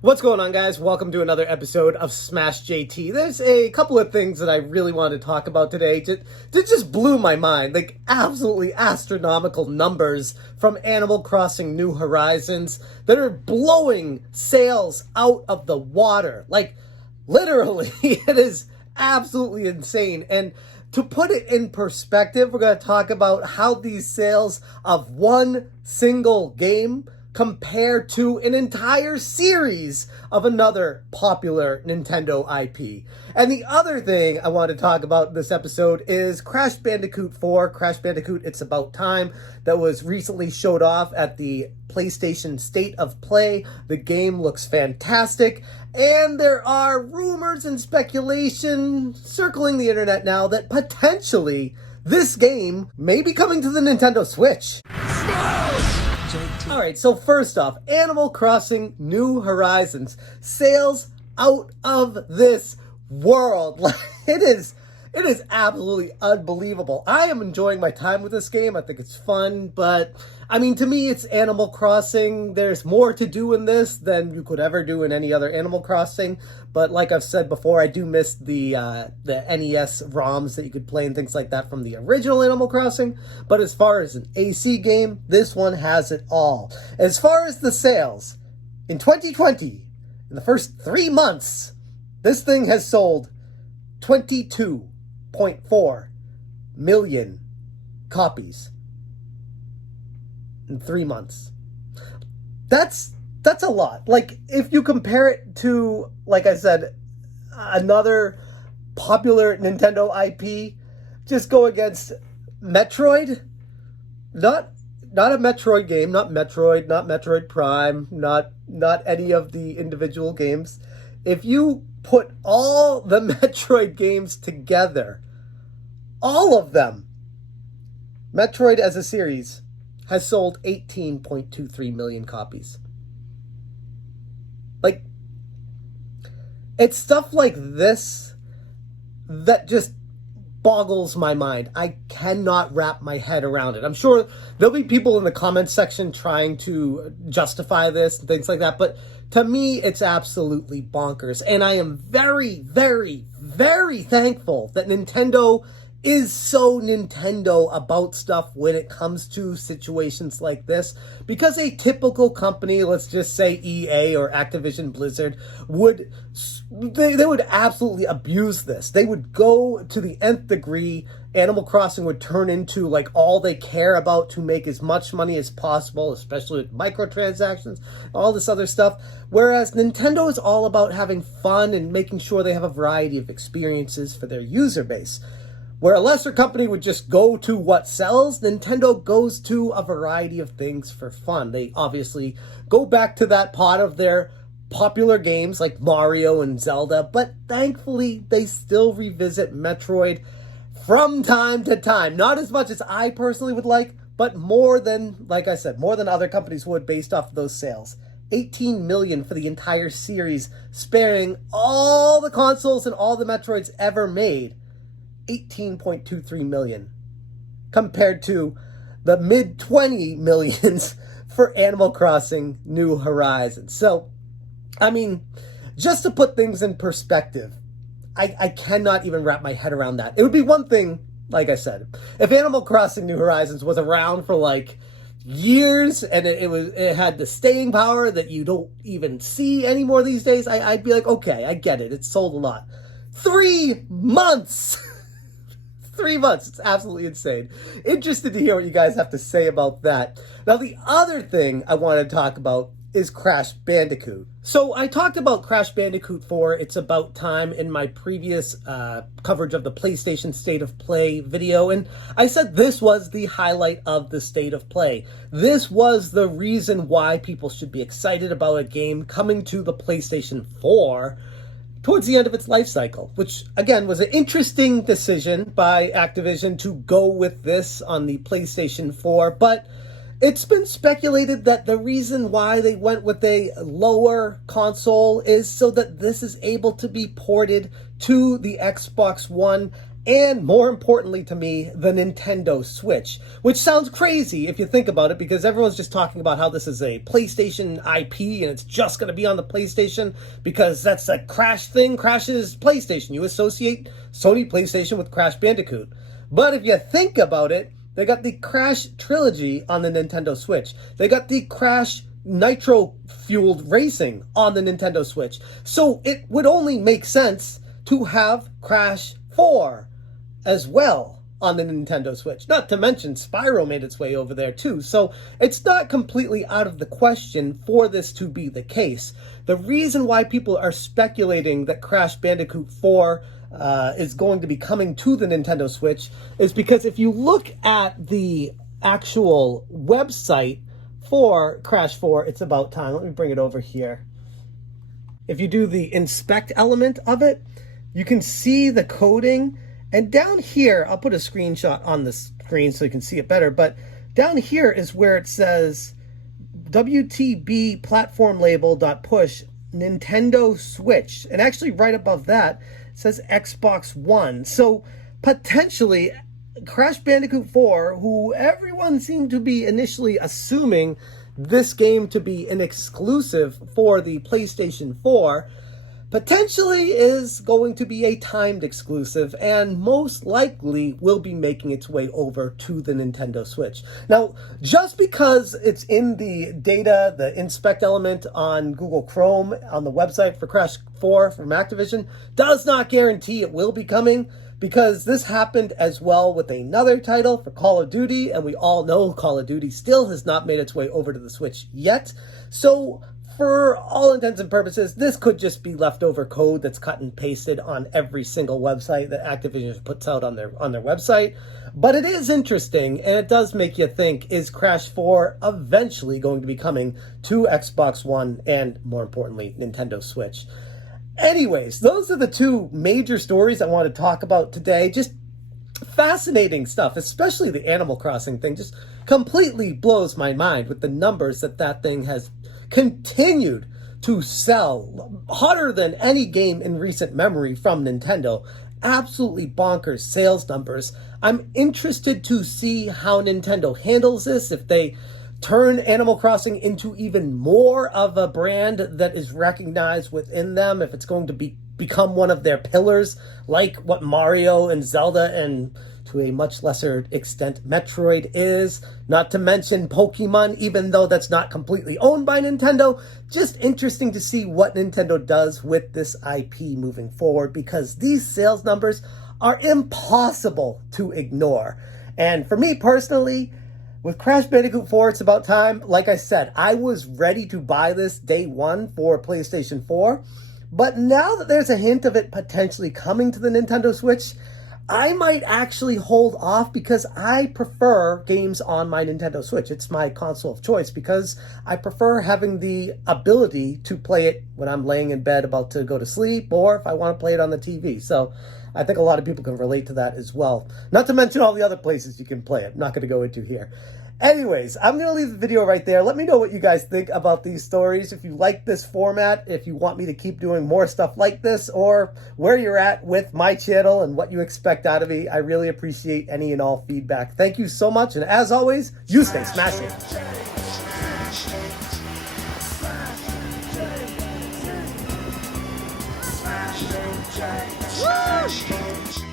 What's going on, guys? Welcome to another episode of Smash JT. There's a couple of things that I really want to talk about today that just blew my mind. Like, absolutely astronomical numbers from Animal Crossing New Horizons that are blowing sales out of the water. Like, literally, it is absolutely insane. And to put it in perspective, we're going to talk about how these sales of one single game compare to an entire series of another popular Nintendo IP. And the other thing I want to talk about in this episode is Crash Bandicoot 4, Crash Bandicoot It's About Time, that was recently showed off at the PlayStation State of Play. The game looks fantastic, and there are rumors and speculation circling the internet now that potentially this game may be coming to the Nintendo Switch. Alright, so first off, Animal Crossing New Horizons. Sales out of this world. It is absolutely unbelievable. I am enjoying my time with this game. I think it's fun, but I mean, to me, it's Animal Crossing. There's more to do in this than you could ever do in any other Animal Crossing. But like I've said before, I do miss the NES ROMs that you could play and things like that from the original Animal Crossing. But as far as an AC game, this one has it all. As far as the sales, in 2020, in the first 3 months, this thing has sold 22.4 million copies in 3 months. That's a lot. Like, if you compare it to, like I said, another popular Nintendo IP, just go against Metroid. Not a Metroid game, not Metroid Prime, not any of the individual games. If you put all the Metroid games together, all of them, Metroid as a series has sold 18.23 million copies. Like, it's stuff like this that just boggles my mind. I cannot wrap my head around it. I'm sure there'll be people in the comments section trying to justify this and things like that, but to me, it's absolutely bonkers. And I am very, very, very thankful that Nintendo is so Nintendo about stuff when it comes to situations like this, because a typical company, let's just say EA or Activision Blizzard, would absolutely abuse this. They would go to the nth degree. Animal Crossing would turn into like all they care about to make as much money as possible, especially with microtransactions, all this other stuff. Whereas Nintendo is all about having fun and making sure they have a variety of experiences for their user base. Where a lesser company would just go to what sells, Nintendo goes to a variety of things for fun. They obviously go back to that pot of their popular games like Mario and Zelda, but thankfully they still revisit Metroid from time to time. Not as much as I personally would like, but more than, like I said, more than other companies would based off of those sales. 18 million for the entire series, sparing all the consoles and all the Metroids ever made. 18.23 million compared to the mid 20 millions for Animal Crossing New Horizons. So, I mean, just to put things in perspective, I cannot even wrap my head around that. It would be one thing, like I said, if Animal Crossing New Horizons was around for like years and it had the staying power that you don't even see anymore these days, I'd be like, okay, I get it. It sold a lot. 3 months! 3 months. It's absolutely insane. Interested to hear what you guys have to say about that. Now, the other thing I want to talk about is Crash Bandicoot. So I talked about Crash Bandicoot 4, It's About Time, in my previous coverage of the PlayStation State of Play video, and I said this was the highlight of the State of Play. This was the reason why people should be excited about a game coming to the PlayStation 4 towards the end of its life cycle, which, again, was an interesting decision by Activision to go with this on the PlayStation 4, but it's been speculated that the reason why they went with a lower console is so that this is able to be ported to the Xbox One and more importantly to me, the Nintendo Switch, which sounds crazy if you think about it, because everyone's just talking about how this is a PlayStation IP and it's just going to be on the PlayStation because that's a Crash thing. Crash is PlayStation. You associate Sony PlayStation with Crash Bandicoot. But if you think about it, they got the Crash trilogy on the Nintendo Switch. They got the Crash nitro-fueled racing on the Nintendo Switch. So it would only make sense to have Crash 4 as well on the Nintendo Switch. Not to mention Spyro made its way over there too. So it's not completely out of the question for this to be the case. The reason why people are speculating that Crash Bandicoot 4 is going to be coming to the Nintendo Switch is because if you look at the actual website for Crash 4, It's About Time. Let me bring it over here. If you do the inspect element of it, you can see the coding. And down here, I'll put a screenshot on the screen so you can see it better. But down here is where it says WTB platform label .push Nintendo Switch. And actually right above that, it says Xbox One. So potentially Crash Bandicoot 4, who everyone seemed to be initially assuming this game to be an exclusive for the PlayStation 4, potentially is going to be a timed exclusive and most likely will be making its way over to the Nintendo Switch. Now, just because it's in the data, the inspect element on Google Chrome on the website for Crash 4 from Activision, does not guarantee it will be coming, because this happened as well with another title for Call of Duty, and we all know Call of Duty still has not made its way over to the Switch yet. So for all intents and purposes, this could just be leftover code that's cut and pasted on every single website that Activision puts out on their website. But it is interesting, and it does make you think, is Crash 4 eventually going to be coming to Xbox One and, more importantly, Nintendo Switch? Anyways, those are the two major stories I want to talk about today. Just fascinating stuff, especially the Animal Crossing thing. Just completely blows my mind with the numbers that thing has continued to sell. Hotter than any game in recent memory from Nintendo. Absolutely bonkers sales numbers. I'm interested to see how Nintendo handles this, if they turn Animal Crossing into even more of a brand that is recognized within them, if it's going to become one of their pillars, like what Mario and Zelda and, to a much lesser extent, Metroid is. Not to mention Pokemon, even though that's not completely owned by Nintendo. Just interesting to see what Nintendo does with this IP moving forward, because these sales numbers are impossible to ignore. And for me personally, with Crash Bandicoot 4, It's About Time, like I said, I was ready to buy this day one for PlayStation 4. But now that there's a hint of it potentially coming to the Nintendo Switch, I might actually hold off, because I prefer games on my Nintendo Switch. It's my console of choice because I prefer having the ability to play it when I'm laying in bed about to go to sleep, or if I want to play it on the TV. So I think a lot of people can relate to that as well. Not to mention all the other places you can play it. I'm not going to go into here. Anyways, I'm going to leave the video right there. Let me know what you guys think about these stories. If you like this format, if you want me to keep doing more stuff like this, or where you're at with my channel and what you expect out of me, I really appreciate any and all feedback. Thank you so much, and as always, you stay smashing. Woo!